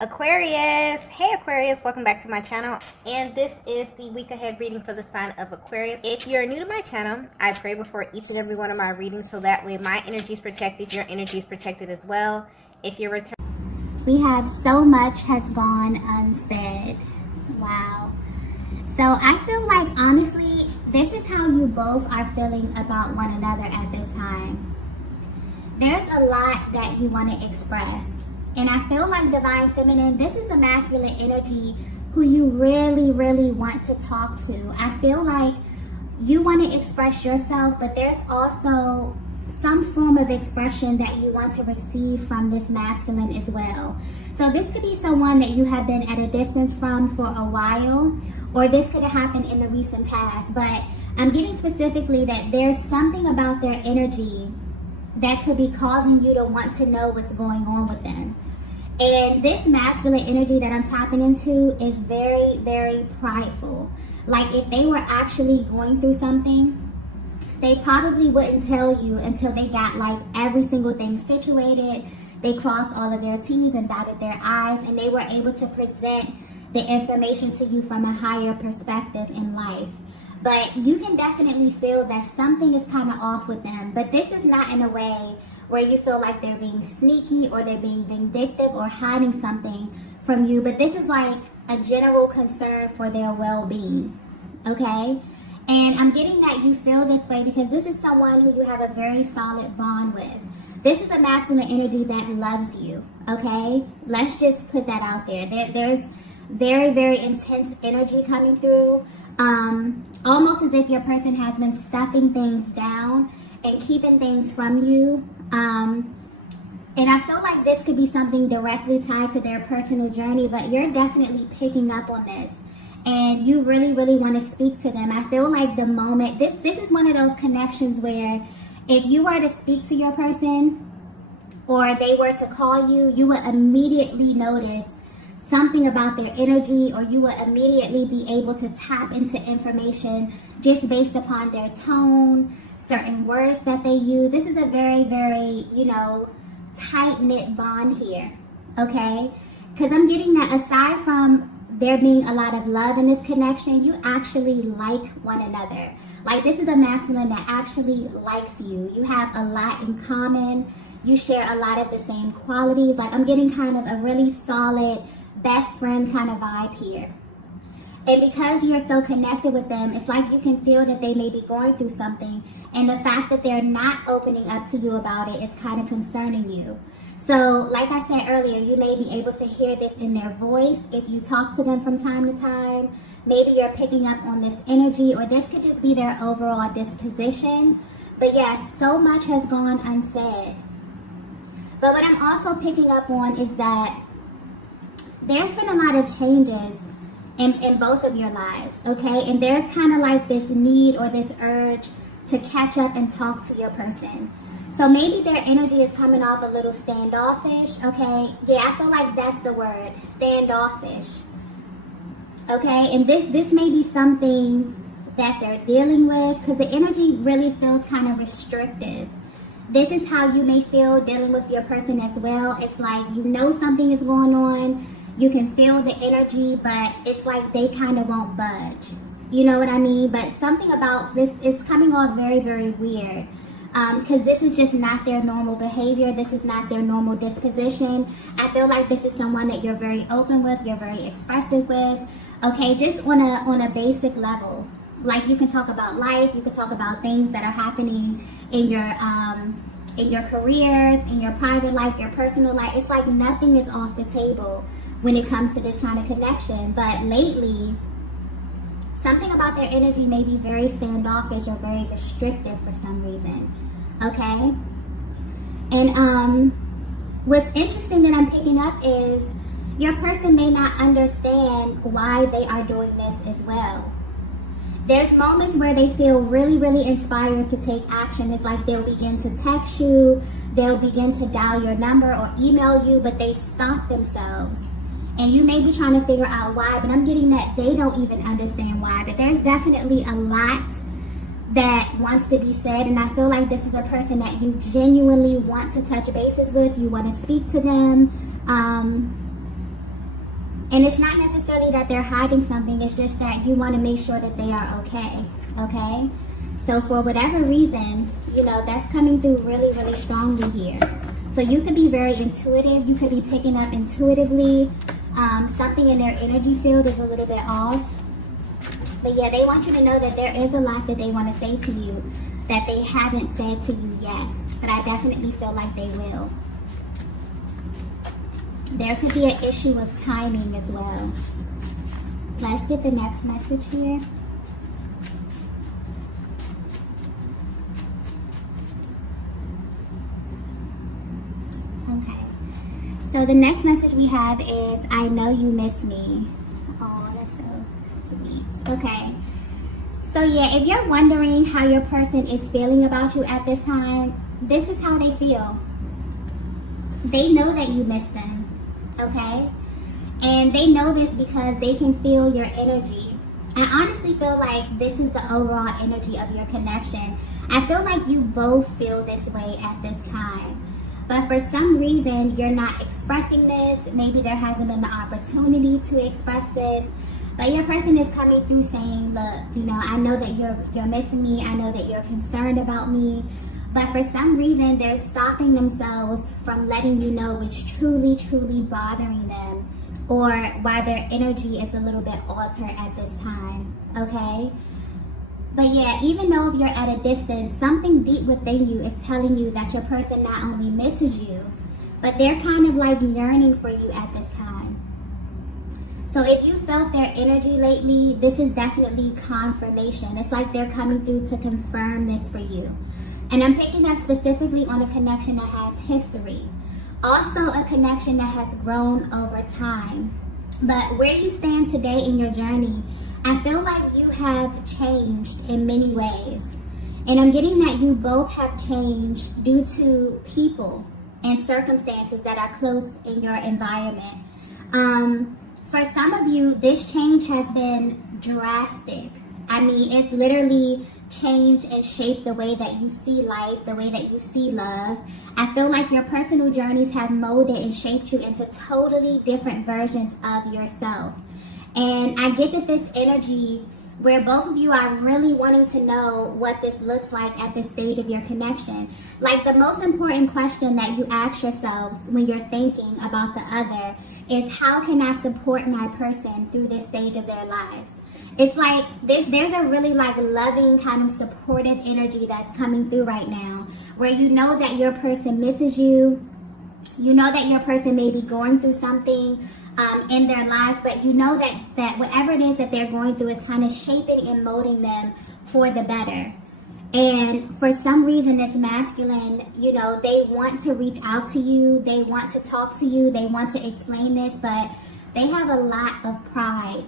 Aquarius. Hey Aquarius, welcome back to my channel, and this is the week ahead reading for the sign of Aquarius. If you're new to my channel, I pray before each and every one of my readings so that way my energy is protected, your energy is protected as well. If you're returning, we have so much has gone unsaid. Wow. So I feel like honestly this is how you both are feeling about one another at this time. There's a lot that you want to express. And I feel like Divine Feminine, this is a masculine energy who you really, really want to talk to. I feel like you want to express yourself, but there's also some form of expression that you want to receive from this masculine as well. So this could be someone that you have been at a distance from for a while, or this could have happened in the recent past. But I'm getting specifically that there's something about their energy that could be causing you to want to know what's going on with them. And this masculine energy that I'm tapping into is very, very prideful. Like if they were actually going through something, they probably wouldn't tell you until they got like every single thing situated. They crossed all of their T's and dotted their I's, and they were able to present the information to you from a higher perspective in life. But you can definitely feel that something is kind of off with them. But this is not in a way where you feel like they're being sneaky or they're being vindictive or hiding something from you. But this is like a general concern for their well-being, okay? And I'm getting that you feel this way because this is someone who you have a very solid bond with. This is a masculine energy that loves you, okay? Let's just put that out there. There's very, very intense energy coming through. Almost as if your person has been stuffing things down and keeping things from you. And I feel like this could be something directly tied to their personal journey, but you're definitely picking up on this. And you really, really want to speak to them. I feel like the moment, this is one of those connections where if you were to speak to your person or they were to call you, you would immediately notice something about their energy, or you will immediately be able to tap into information just based upon their tone, certain words that they use. This is a very, very, tight-knit bond here, okay? Because I'm getting that aside from there being a lot of love in this connection, you actually like one another. Like this is a masculine that actually likes you. You have a lot in common. You share a lot of the same qualities. Like I'm getting kind of a really solid best friend kind of vibe here. And because you're so connected with them, it's like you can feel that they may be going through something, and the fact that they're not opening up to you about it is kind of concerning you. So like I said earlier, you may be able to hear this in their voice if you talk to them from time to time. Maybe you're picking up on this energy, or this could just be their overall disposition. But yes, so much has gone unsaid. But what I'm also picking up on is that there's been a lot of changes in both of your lives, okay? And there's kind of like this need or this urge to catch up and talk to your person. So maybe their energy is coming off a little standoffish, okay? Yeah, I feel like that's the word, standoffish, okay? And this may be something that they're dealing with because the energy really feels kind of restrictive. This is how you may feel dealing with your person as well. It's like you know something is going on. You can feel the energy, but it's like they kind of won't budge. You know what I mean? But something about this is coming off very, very weird. Because this is just not their normal behavior. This is not their normal disposition. I feel like this is someone that you're very open with. You're very expressive with. Okay, just on a basic level. Like you can talk about life. You can talk about things that are happening in your careers, in your private life, your personal life. It's like nothing is off the table when it comes to this kind of connection. But lately, something about their energy may be very standoffish or very restrictive for some reason, okay? And what's interesting that I'm picking up is your person may not understand why they are doing this as well. There's moments where they feel really, really inspired to take action. It's like they'll begin to text you, they'll begin to dial your number or email you, but they stop themselves. And you may be trying to figure out why, but I'm getting that they don't even understand why. But there's definitely a lot that wants to be said, and I feel like this is a person that you genuinely want to touch bases with. You want to speak to them. And it's not necessarily that they're hiding something, it's just that you want to make sure that they are okay, okay? So for whatever reason, you know, that's coming through really, really strongly here. So you could be very intuitive, you could be picking up intuitively. Something in their energy field is a little bit off. But yeah, they want you to know that there is a lot that they want to say to you that they haven't said to you yet. But I definitely feel like they will. There could be an issue with timing as well. Let's get the next message here. Okay. So the next message we have is, I know you miss me. Oh, that's so sweet. Okay. So yeah, if you're wondering how your person is feeling about you at this time, this is how they feel. They know that you miss them, okay? And they know this because they can feel your energy. I honestly feel like this is the overall energy of your connection. I feel like you both feel this way at this time. But for some reason, you're not expressing this. Maybe there hasn't been the opportunity to express this. But your person is coming through saying, look, you know, I know that you're missing me. I know that you're concerned about me. But for some reason, they're stopping themselves from letting you know what's truly, truly bothering them, or why their energy is a little bit altered at this time, okay? But yeah, even though if you're at a distance, something deep within you is telling you that your person not only misses you, but they're kind of like yearning for you at this time. So if you felt their energy lately, this is definitely confirmation. It's like they're coming through to confirm this for you. And I'm picking up specifically on a connection that has history. Also a connection that has grown over time. But where you stand today in your journey, I feel like you have changed in many ways. And I'm getting that you both have changed due to people and circumstances that are close in your environment. For some of you, this change has been drastic. I mean, it's literally changed and shaped the way that you see life, the way that you see love. I feel like your personal journeys have molded and shaped you into totally different versions of yourself. And I get that this energy where both of you are really wanting to know what this looks like at this stage of your connection. Like the most important question that you ask yourselves when you're thinking about the other is, how can I support my person through this stage of their lives? It's like there's a really like loving kind of supportive energy that's coming through right now, where you know that your person misses you. You know that your person may be going through something in their lives, but you know that whatever it is that they're going through is kind of shaping and molding them for the better. And for some reason, this masculine, you know, they want to reach out to you. They want to talk to you. They want to explain this, but they have a lot of pride.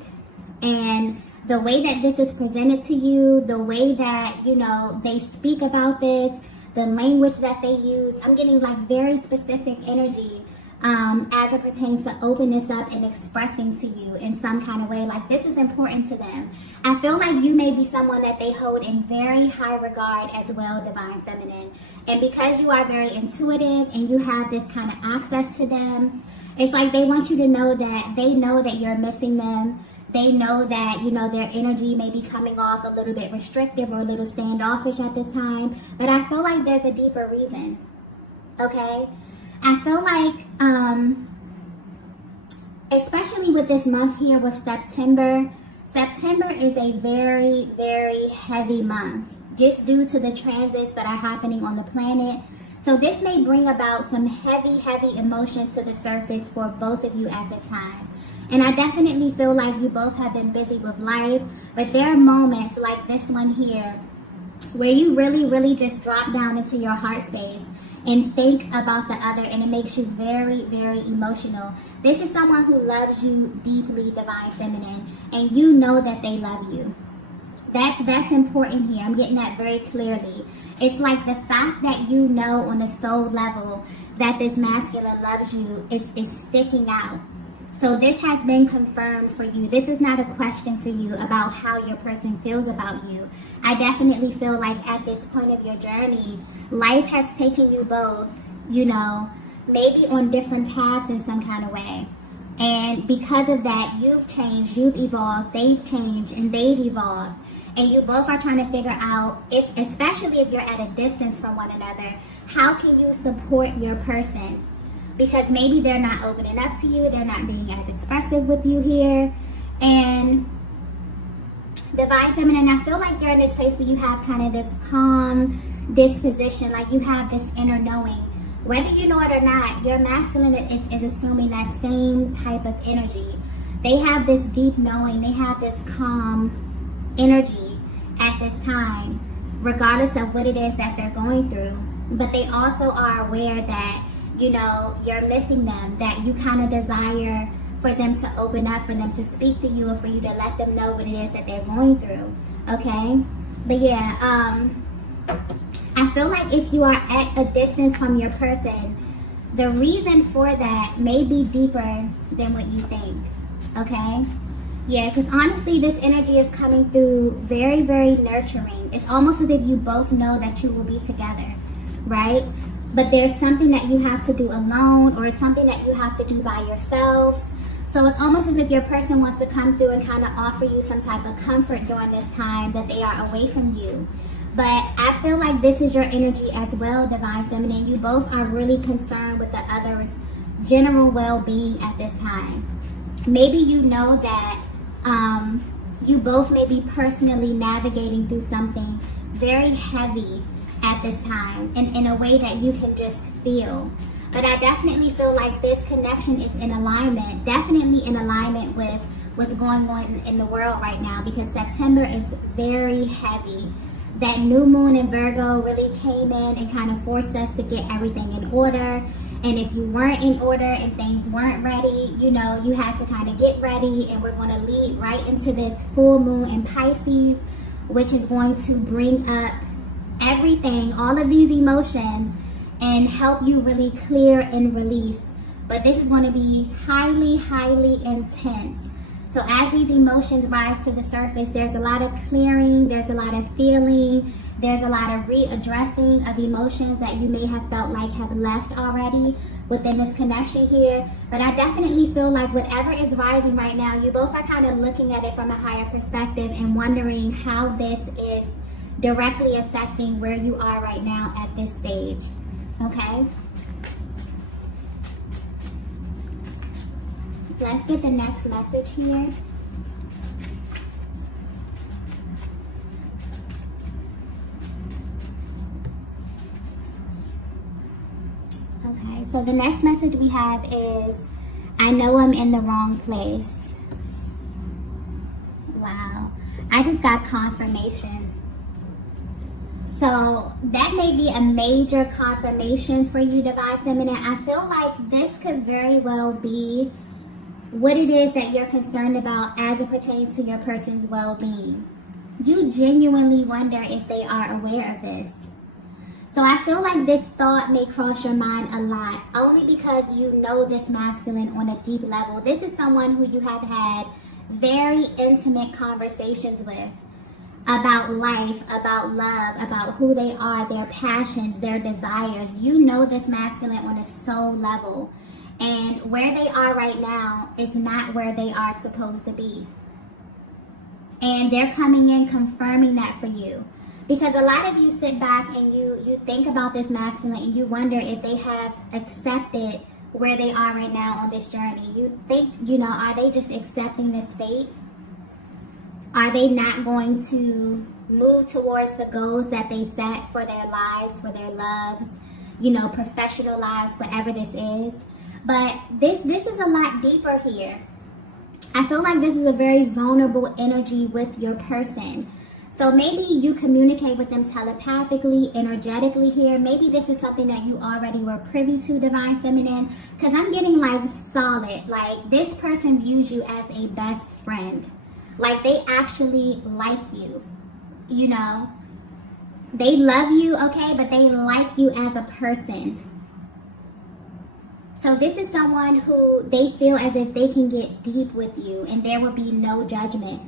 And the way that this is presented to you, the way that, you know, they speak about this, the language that they use, I'm getting like very specific energy as it pertains to openness up and expressing to you in some kind of way. Like this is important to them. I feel like you may be someone that they hold in very high regard as well, Divine Feminine. And because you are very intuitive and you have this kind of access to them, it's like they want you to know that they know that you're missing them. They know that, you know, their energy may be coming off a little bit restrictive or a little standoffish at this time. But I feel like there's a deeper reason, okay? I feel like, especially with this month here with September is a very, very heavy month just due to the transits that are happening on the planet. So this may bring about some heavy, heavy emotions to the surface for both of you at this time. And I definitely feel like you both have been busy with life, but there are moments like this one here where you really, really just drop down into your heart space and think about the other, and it makes you very, very emotional. This is someone who loves you deeply, Divine Feminine, and you know that they love you. That's important here. I'm getting that very clearly. It's like the fact that you know on a soul level that this masculine loves you, it's sticking out. So this has been confirmed for you. This is not a question for you about how your person feels about you. I definitely feel like at this point of your journey, life has taken you both, you know, maybe on different paths in some kind of way. And because of that, you've changed, you've evolved, they've changed, and they've evolved. And you both are trying to figure out, especially if you're at a distance from one another, how can you support your person? Because maybe they're not opening up to you, they're not being as expressive with you here. And Divine Feminine, I feel like you're in this place where you have kind of this calm disposition, like you have this inner knowing. Whether you know it or not, your masculine is assuming that same type of energy. They have this deep knowing, they have this calm energy at this time, regardless of what it is that they're going through. But they also are aware that, you know, you're missing them, that you kind of desire for them to open up, for them to speak to you, and for you to let them know what it is that they're going through, okay? But yeah, I feel like if you are at a distance from your person, the reason for that may be deeper than what you think, okay? Yeah, because honestly, this energy is coming through very, very nurturing. It's almost as if you both know that you will be together, right? But there's something that you have to do alone, or it's something that you have to do by yourselves. So it's almost as if your person wants to come through and kind of offer you some type of comfort during this time that they are away from you. But I feel like this is your energy as well, Divine Feminine. You both are really concerned with the other's general well-being at this time. Maybe you know that you both may be personally navigating through something very heavy at this time, in a way that you can just feel. But I definitely feel like this connection is in alignment, definitely in alignment with what's going on in the world right now, because September is very heavy. That new moon in Virgo really came in and kind of forced us to get everything in order. And if you weren't in order and things weren't ready, you know, you had to kind of get ready. And we're going to lead right into this full moon in Pisces, which is going to bring up everything, all of these emotions, and help you really clear and release. But this is going to be highly, highly intense. So as these emotions rise to the surface, there's a lot of clearing, there's a lot of feeling, there's a lot of readdressing of emotions that you may have felt like have left already within this connection here. But I definitely feel like whatever is rising right now, you both are kind of looking at it from a higher perspective and wondering how this is directly affecting where you are right now at this stage, okay? Let's get the next message here. Okay, so the next message we have is, I know I'm in the wrong place. Wow, I just got confirmation. So that may be a major confirmation for you, Divine Feminine. I feel like this could very well be what it is that you're concerned about as it pertains to your person's well-being. You genuinely wonder if they are aware of this. So I feel like this thought may cross your mind a lot, only because you know this masculine on a deep level. This is someone who you have had very intimate conversations with about life, about love, about who they are, their passions, their desires. You know this masculine on a soul level. And where they are right now is not where they are supposed to be. And they're coming in confirming that for you. Because a lot of you sit back and you think about this masculine and you wonder if they have accepted where they are right now on this journey. You think, you know, are they just accepting this fate? Are they not going to move towards the goals that they set for their lives, for their loves, you know, professional lives, whatever this is? But this is a lot deeper here. I feel like this is a very vulnerable energy with your person. So maybe you communicate with them telepathically, energetically here. Maybe this is something that you already were privy to, Divine Feminine. Because I'm getting like solid. Like this person views you as a best friend. Like they actually like you. You know. They love you, okay? But they like you as a person. So this is someone who they feel as if they can get deep with you and there will be no judgment.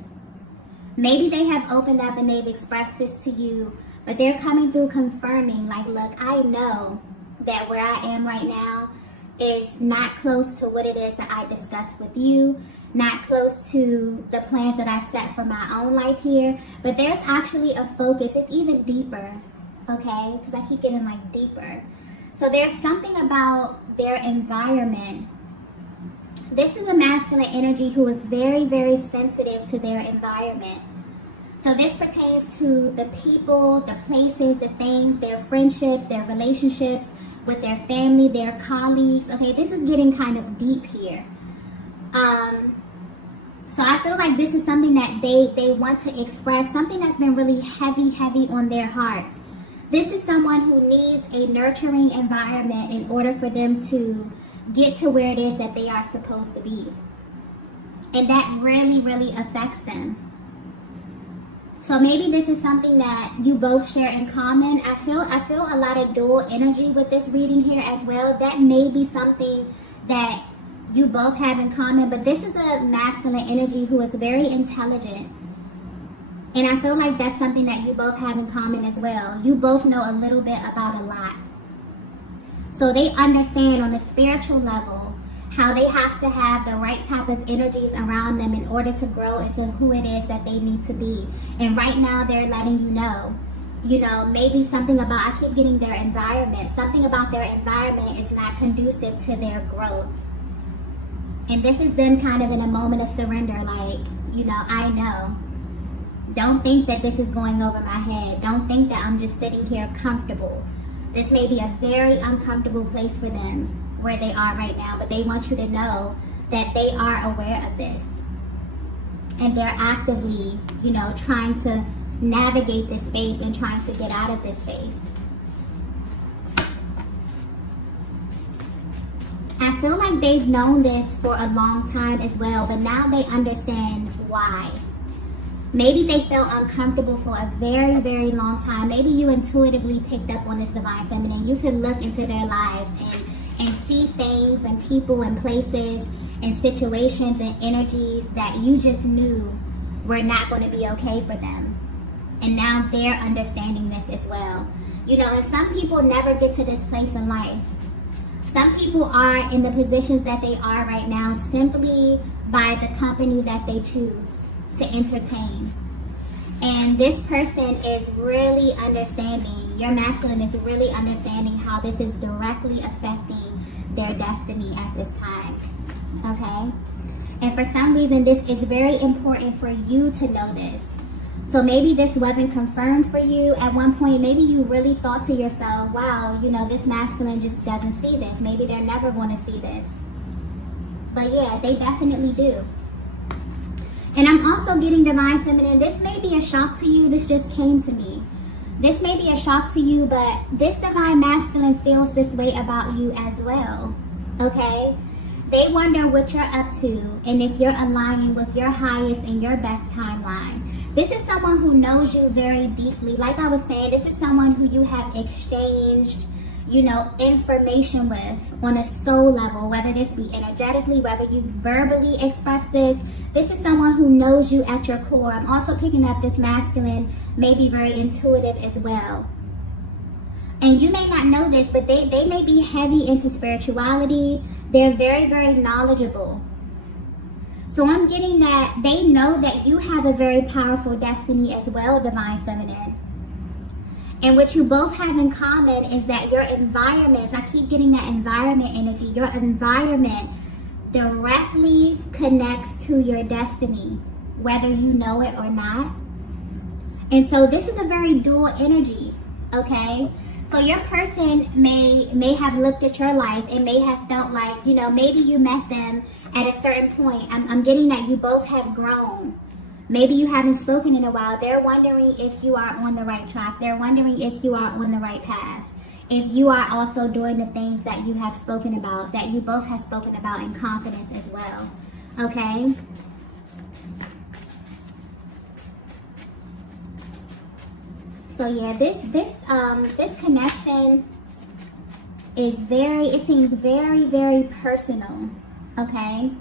Maybe they have opened up and they've expressed this to you, but they're coming through confirming like, look, I know that where I am right now, is not close to what it is that I discussed with you, not close to the plans that I set for my own life here, but there's actually a focus. It's even deeper, okay? Because I keep getting like deeper. So there's something about their environment. This is a masculine energy who is very, very sensitive to their environment. So this pertains to the people, the places, the things, their friendships, their relationships with their family, their colleagues. Okay, this is getting kind of deep here. So I feel like this is something that they want to express, something that's been really heavy on their hearts. This is someone who needs a nurturing environment in order for them to get to where it is that they are supposed to be. And that really, really affects them. So maybe this is something that you both share in common. I feel a lot of dual energy with this reading here as well. That may be something that you both have in common, but this is a masculine energy who is very intelligent. And I feel like that's something that you both have in common as well. You both know a little bit about a lot. So they understand on a spiritual level how they have to have the right type of energies around them in order to grow into who it is that they need to be. And right now they're letting you know, maybe something about, I keep getting their environment, something about their environment is not conducive to their growth. And this is them kind of in a moment of surrender, like, you know, I know. Don't think that this is going over my head. Don't think that I'm just sitting here comfortable. This may be a very uncomfortable place for them where they are right now, but they want you to know that they are aware of this. And they're actively, you know, trying to navigate this space and trying to get out of this space. I feel like they've known this for a long time as well, but now they understand why. Maybe they felt uncomfortable for a very, very long time. Maybe you intuitively picked up on this divine feminine. You could look into their lives and see things and people and places and situations and energies that you just knew were not going to be okay for them. And now they're understanding this as well. You know, and some people never get to this place in life. Some people are in the positions that they are right now simply by the company that they choose to entertain. And this person is really understanding, your masculine is really understanding how this is directly affecting their destiny at this time. Okay? And for some reason, this is very important for you to know this. So maybe this wasn't confirmed for you at one point. Maybe you really thought to yourself, wow, you know, this masculine just doesn't see this. Maybe they're never going to see this. But yeah, they definitely do. And I'm also getting divine feminine. This may be a shock to you. This just came to me. This may be a shock to you, but this divine masculine feels this way about you as well. Okay? They wonder what you're up to and if you're aligning with your highest and your best timeline. This is someone who knows you very deeply. Like I was saying, this is someone who you have exchanged, you know, information with on a soul level, whether this be energetically, whether you verbally express this. This is someone who knows you at your core. I'm also picking up this masculine, maybe very intuitive as well. And you may not know this, but they may be heavy into spirituality. They're very, very knowledgeable. So I'm getting that they know that you have a very powerful destiny as well, divine feminine. And what you both have in common is that your environments, I keep getting that environment energy, your environment directly connects to your destiny, whether you know it or not. And so this is a very dual energy, okay? So your person may have looked at your life and may have felt like, you know, maybe you met them at a certain point. I'm getting that you both have grown. Maybe you haven't spoken in a while. They're wondering if you are on the right track. They're wondering if you are on the right path. If you are also doing the things that you have spoken about, that you both have spoken about in confidence as well. Okay? So yeah, this connection is it seems very, very personal. Okay?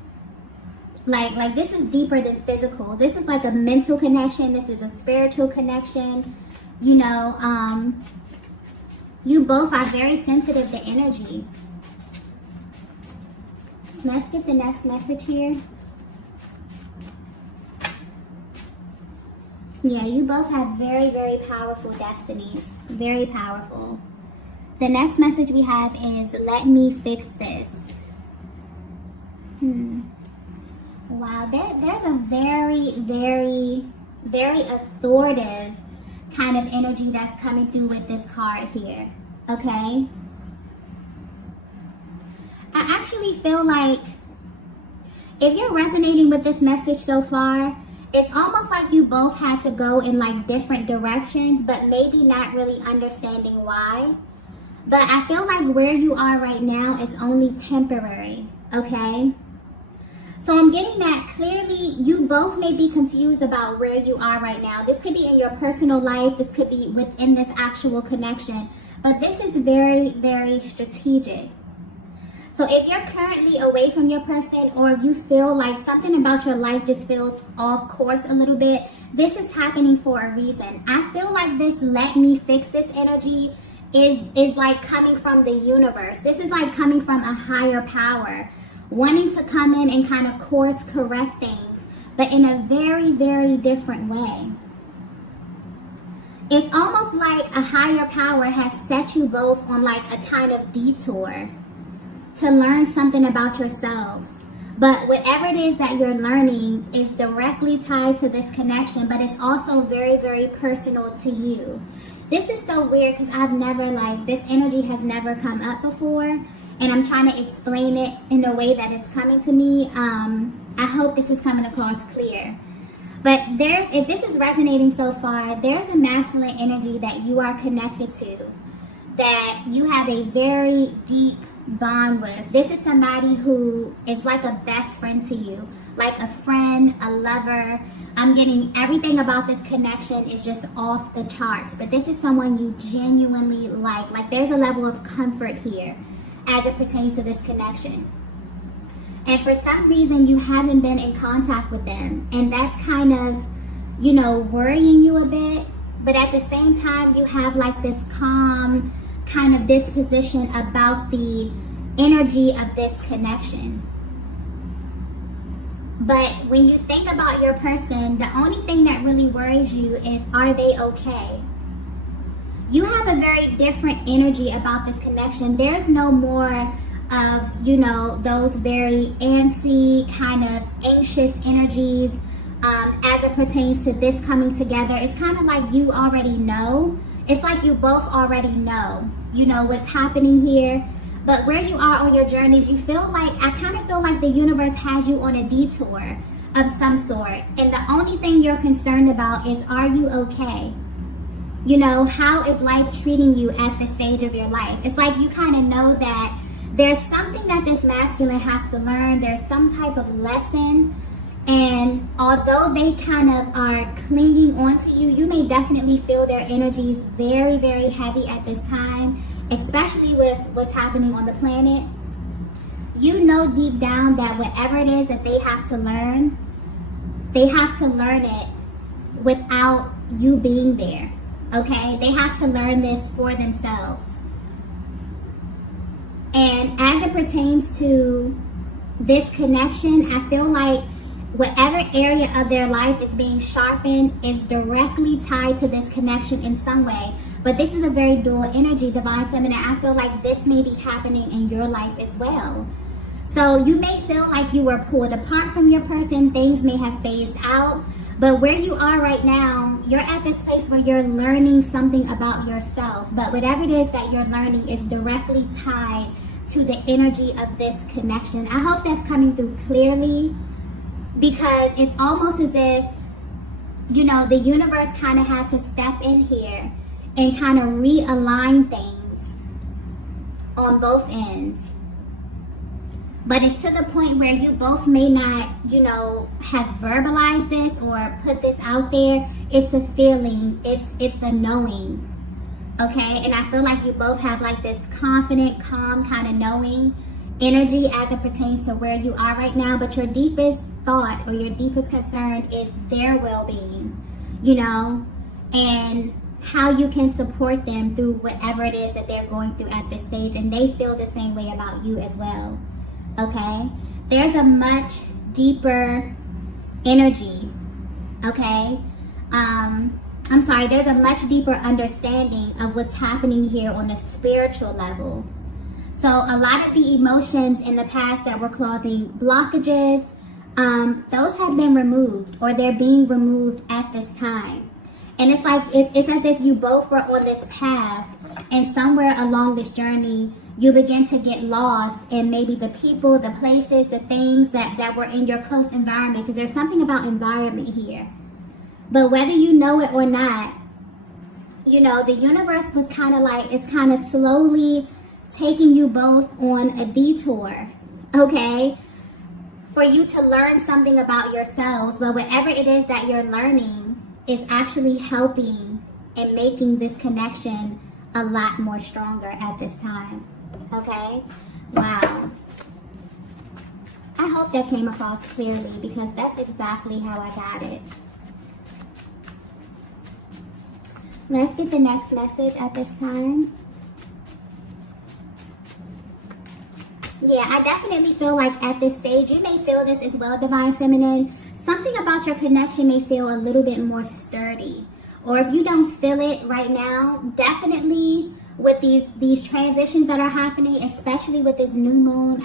Like this is deeper than physical. This is like a mental connection. This is a spiritual connection. You know, you both are very sensitive to energy. Let's get the next message here. Yeah, you both have very, very powerful destinies. Very powerful. The next message we have is, let me fix this. Wow, there's a very, very, very authoritative kind of energy that's coming through with this card here. Okay? I actually feel like if you're resonating with this message so far, it's almost like you both had to go in like different directions, but maybe not really understanding why. But I feel like where you are right now is only temporary, okay? So I'm getting that clearly you both may be confused about where you are right now. This could be in your personal life. This could be within this actual connection. But this is very, very strategic. So if you're currently away from your person, or if you feel like something about your life just feels off course a little bit, this is happening for a reason. I feel like this let me fix this energy is like coming from the universe. This is like coming from a higher power, wanting to come in and kind of course correct things, but in a very, very different way. It's almost like a higher power has set you both on like a kind of detour to learn something about yourselves. But whatever it is that you're learning is directly tied to this connection, but it's also very, very personal to you. This is so weird because I've never, like, this energy has never come up before, and I'm trying to explain it in a way that it's coming to me. I hope this is coming across clear. But if this is resonating so far, there's a masculine energy that you are connected to, that you have a very deep bond with. This is somebody who is like a best friend to you, like a friend, a lover. I'm getting everything about this connection is just off the charts, but this is someone you genuinely like. Like, there's a level of comfort here as it pertains to this connection. And for some reason you haven't been in contact with them, and that's kind of, you know, worrying you a bit. But at the same time, you have like this calm kind of disposition about the energy of this connection. But when you think about your person, the only thing that really worries you is, are they okay? You have a very different energy about this connection. There's no more of, you know, those very antsy, kind of anxious energies as it pertains to this coming together. It's kind of like you already know. It's like you both already know, you know, what's happening here. But where you are on your journeys, you feel like, I kind of feel like the universe has you on a detour of some sort. And the only thing you're concerned about is, are you okay? You know, how is life treating you at this stage of your life? It's like you kind of know that there's something that this masculine has to learn. There's some type of lesson. And although they kind of are clinging onto you, you may definitely feel their energies very, very heavy at this time, especially with what's happening on the planet. You know deep down that whatever it is that they have to learn it without you being there, okay? They have to learn this for themselves. And as it pertains to this connection, I feel like whatever area of their life is being sharpened is directly tied to this connection in some way. But this is a very dual energy, Divine Feminine. I feel like this may be happening in your life as well. So you may feel like you were pulled apart from your person. Things may have phased out. But where you are right now, you're at this place where you're learning something about yourself. But whatever it is that you're learning is directly tied to the energy of this connection. I hope that's coming through clearly, because it's almost as if, you know, the universe kind of had to step in here and kind of realign things on both ends. But it's to the point where you both may not, you know, have verbalized this or put this out there. It's a feeling, it's a knowing, okay? And I feel like you both have like this confident, calm kind of knowing energy as it pertains to where you are right now. But your deepest thought or your deepest concern is their well-being, you know, and how you can support them through whatever it is that they're going through at this stage. And they feel the same way about you as well, okay? there's a much deeper energy, okay? I'm sorry, there's a much deeper understanding of what's happening here on a spiritual level. So a lot of the emotions in the past that were causing blockages, those have been removed, or they're being removed at this time. And it's like, it's as if you both were on this path, and somewhere along this journey, you begin to get lost in maybe the people, the places, the things that were in your close environment, because there's something about environment here. But whether you know it or not, you know, the universe was kind of like, it's kind of slowly taking you both on a detour, okay? For you to learn something about yourselves. But whatever it is that you're learning is actually helping and making this connection a lot more stronger at this time, okay? Wow. I hope that came across clearly, because that's exactly how I got it. Let's get the next message at this time. Yeah, I definitely feel like at this stage, you may feel this as well, Divine Feminine. Something about your connection may feel a little bit more sturdy. Or if you don't feel it right now, definitely with these transitions that are happening, especially with this new moon,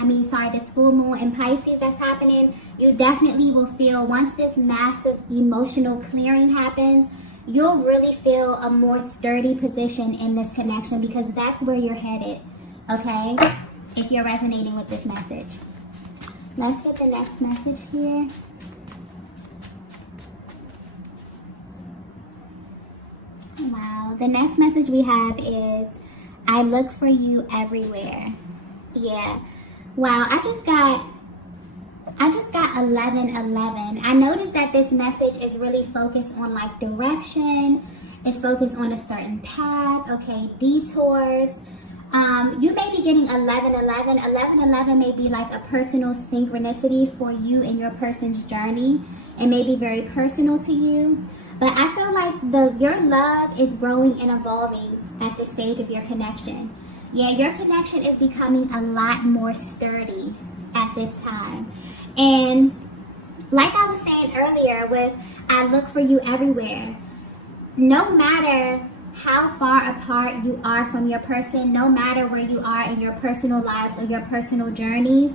this full moon in Pisces that's happening, you definitely will feel, once this massive emotional clearing happens, you'll really feel a more sturdy position in this connection, because that's where you're headed, okay? If you're resonating with this message. Let's get the next message here. Wow, the next message we have is, I look for you everywhere. Yeah, wow, I just got 1111. I noticed that this message is really focused on like direction. It's focused on a certain path, okay, detours. You may be getting 1111. 1111 may be like a personal synchronicity for you and your person's journey. It may be very personal to you. But I feel like your love is growing and evolving at this stage of your connection. Yeah, your connection is becoming a lot more sturdy at this time. And like I was saying earlier with I look for you everywhere, no matter how far apart you are from your person, no matter where you are in your personal lives or your personal journeys,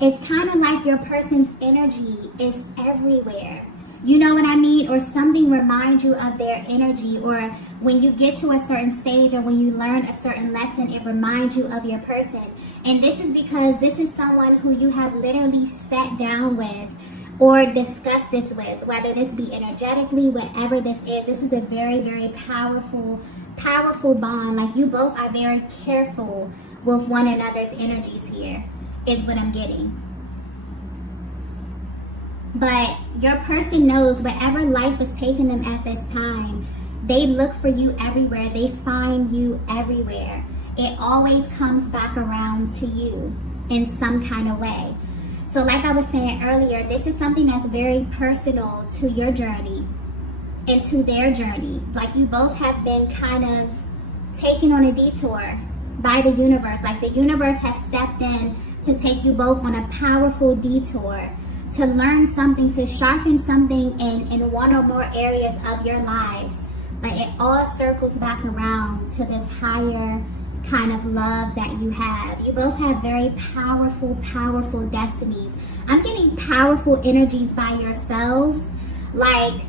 it's kind of like your person's energy is everywhere. You know what I mean? Or something reminds you of their energy, or when you get to a certain stage or when you learn a certain lesson, it reminds you of your person. And this is because this is someone who you have literally sat down with or discussed this with, whether this be energetically, whatever this is a very, very powerful bond. Like, you both are very careful with one another's energies here, is what I'm getting. But your person knows wherever life is taking them at this time, they look for you everywhere. They find you everywhere. It always comes back around to you in some kind of way. So like I was saying earlier, this is something that's very personal to your journey and to their journey. Like, you both have been kind of taken on a detour by the universe. Like, the universe has stepped in to take you both on a powerful detour, to learn something, to sharpen something in one or more areas of your lives. But it all circles back around to this higher kind of love that you have. You both have very powerful destinies. I'm getting powerful energies by yourselves. Like,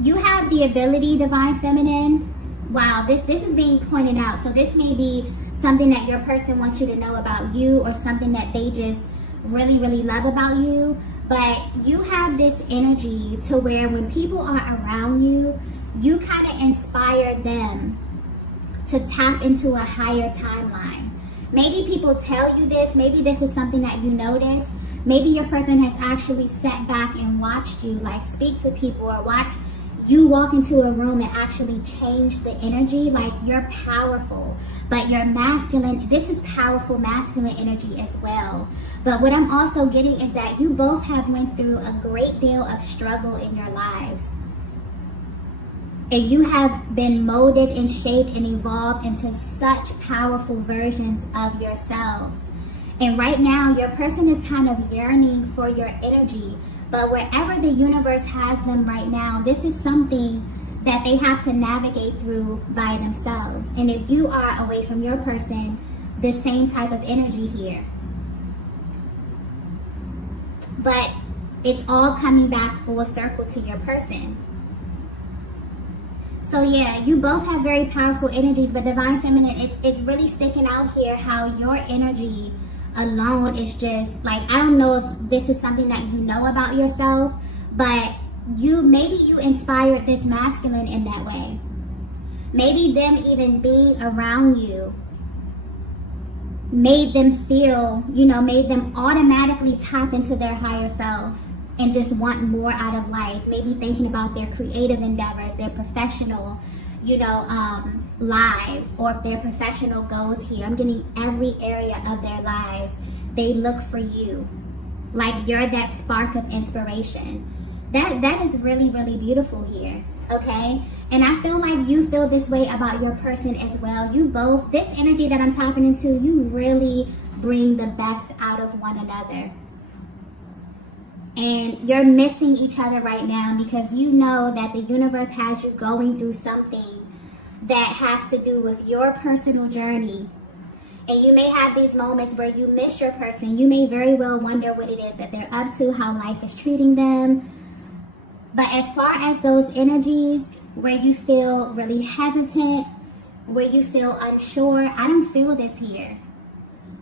you have the ability, Divine Feminine. Wow, this is being pointed out. So this may be something that your person wants you to know about you, or something that they just really, really love about you. But you have this energy to where when people are around you, you kind of inspire them to tap into a higher timeline. Maybe people tell you this. Maybe this is something that you notice. Maybe your person has actually sat back and watched you, like, speak to people, or watch you walk into a room and actually change the energy. Like, you're powerful, but you're masculine. This is powerful masculine energy as well. But what I'm also getting is that you both have went through a great deal of struggle in your lives. And you have been molded and shaped and evolved into such powerful versions of yourselves. And right now, your person is kind of yearning for your energy. But wherever the universe has them right now, this is something that they have to navigate through by themselves. And if you are away from your person, the same type of energy here. But it's all coming back full circle to your person. So yeah, you both have very powerful energies, but Divine Feminine, it's really sticking out here how your energy alone is just like, I don't know if this is something that you know about yourself, but maybe you inspired this masculine in that way. Maybe them even being around you made them feel, made them automatically tap into their higher self and just want more out of life. Maybe thinking about their creative endeavors, their professional, lives, or their professional goals here. I'm getting every area of their lives. They look for you. Like you're that spark of inspiration. That is really, really beautiful here. Okay? And I feel like you feel this way about your person as well. You both, this energy that I'm tapping into, you really bring the best out of one another. And you're missing each other right now because you know that the universe has you going through something that has to do with your personal journey. And you may have these moments where you miss your person. You may very well wonder what it is that they're up to, how life is treating them. But as far as those energies where you feel really hesitant, where you feel unsure, I don't feel this here.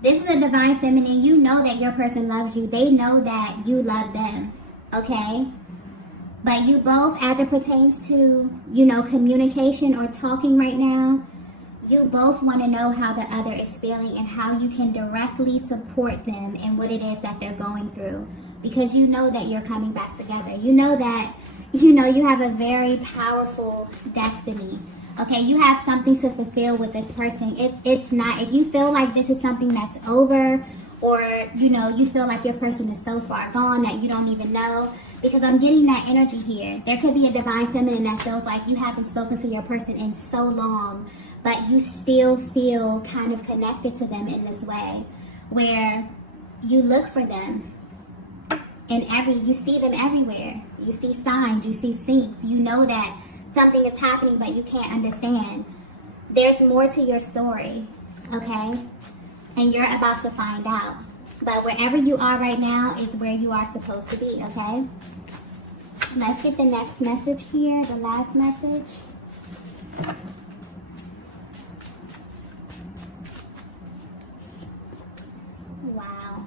This is a Divine Feminine. You know that your person loves you. They know that you love them, okay? But you both, as it pertains to, communication or talking right now, you both want to know how the other is feeling and how you can directly support them in what it is that they're going through. Because you know that you're coming back together. You know that, you have a very powerful destiny. Okay, you have something to fulfill with this person. It's not, if you feel like this is something that's over, or, you feel like your person is so far gone that you don't even know, because I'm getting that energy here. There could be a Divine Feminine that feels like you haven't spoken to your person in so long, but you still feel kind of connected to them in this way, where you look for them. And you see them everywhere. You see signs, you see syncs. You know that something is happening, but you can't understand. There's more to your story, okay? And you're about to find out. But wherever you are right now is where you are supposed to be, okay? Let's get the next message here, the last message. Wow.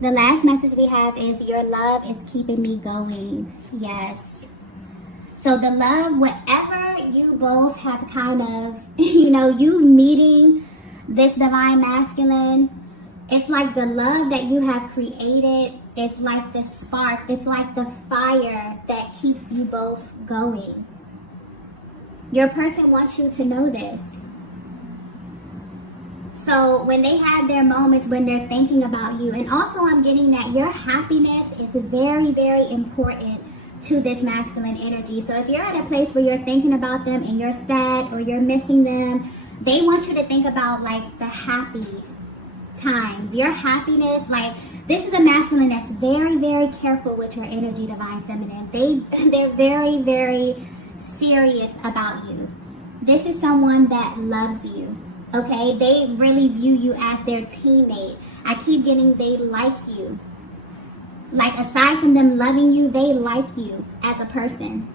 The last message we have is, your love is keeping me going. Yes. So the love, whatever you both have kind of, you meeting this Divine Masculine, it's like the love that you have created, it's like the spark, it's like the fire that keeps you both going. Your person wants you to know this. So when they have their moments when they're thinking about you, and also I'm getting that your happiness is very, very important to this masculine energy. So if you're at a place where you're thinking about them and you're sad or you're missing them, they want you to think about like the happy times, your happiness. Like, this is a masculine that's very, very careful with your energy, Divine Feminine. They're very, very serious about you. This is someone that loves you. Okay, they really view you as their teammate. I keep getting they like you. Like, aside from them loving you, they like you as a person.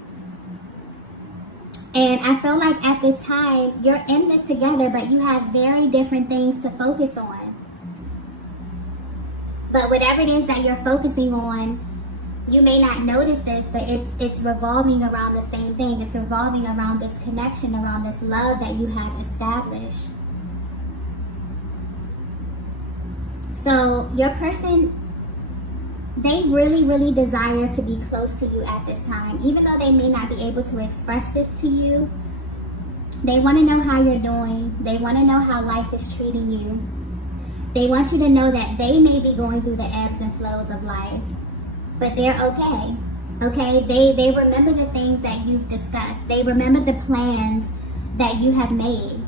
And I feel like at this time, you're in this together, but you have very different things to focus on. But whatever it is that you're focusing on, you may not notice this, but it's revolving around the same thing. It's revolving around this connection, around this love that you have established. So your person, they really, really desire to be close to you at this time. Even though they may not be able to express this to you, they want to know how you're doing. They want to know how life is treating you. They want you to know that they may be going through the ebbs and flows of life, but they're okay. Okay? They remember the things that you've discussed. They remember the plans that you have made.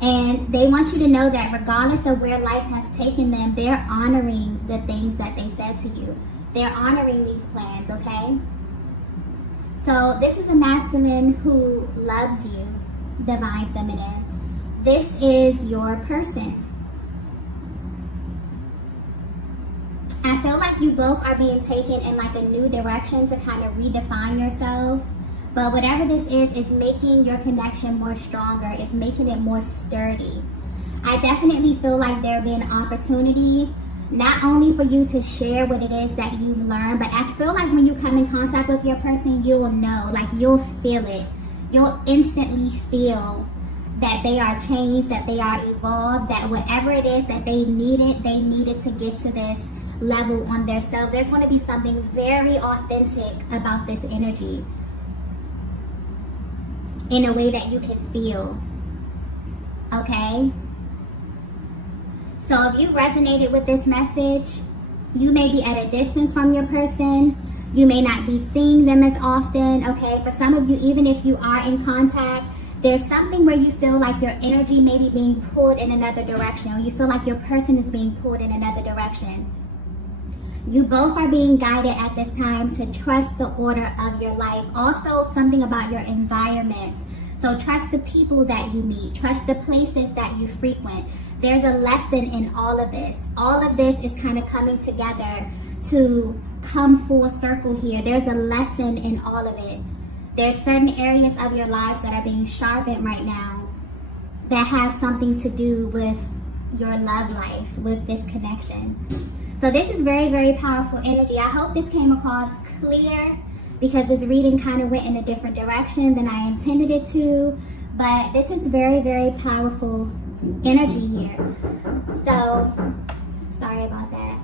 And they want you to know that regardless of where life has taken them, they're honoring the things that they said to you. They're honoring these plans, okay? So this is a masculine who loves you, divine feminine. This is your person. I feel like you both are being taken in like a new direction to kind of redefine yourselves. But whatever this is making your connection more stronger. It's making it more sturdy. I definitely feel like there'll be an opportunity not only for you to share what it is that you've learned, but I feel like when you come in contact with your person, you'll know, like you'll feel it. You'll instantly feel that they are changed, that they are evolved, that whatever it is that they needed to get to this level on themselves. There's going to be something very authentic about this energy in a way that you can feel. Okay? So if you resonated with this message, you may be at a distance from your person. You may not be seeing them as often. Okay? For some of you, even if you are in contact, there's something where you feel like your energy may be being pulled in another direction, or you feel like your person is being pulled in another direction. You both are being guided at this time to trust the order of your life. Also, something about your environment. So trust the people that you meet. Trust the places that you frequent. There's a lesson in all of this. All of this is kind of coming together to come full circle here. There's a lesson in all of it. There's certain areas of your lives that are being sharpened right now that have something to do with your love life, with this connection. So this is very, very powerful energy. I hope this came across clear because this reading kind of went in a different direction than I intended it to. But this is very, very powerful energy here. So, sorry about that.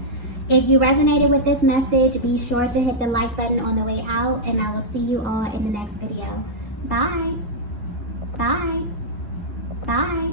If you resonated with this message, be sure to hit the like button on the way out, and I will see you all in the next video. Bye. Bye. Bye.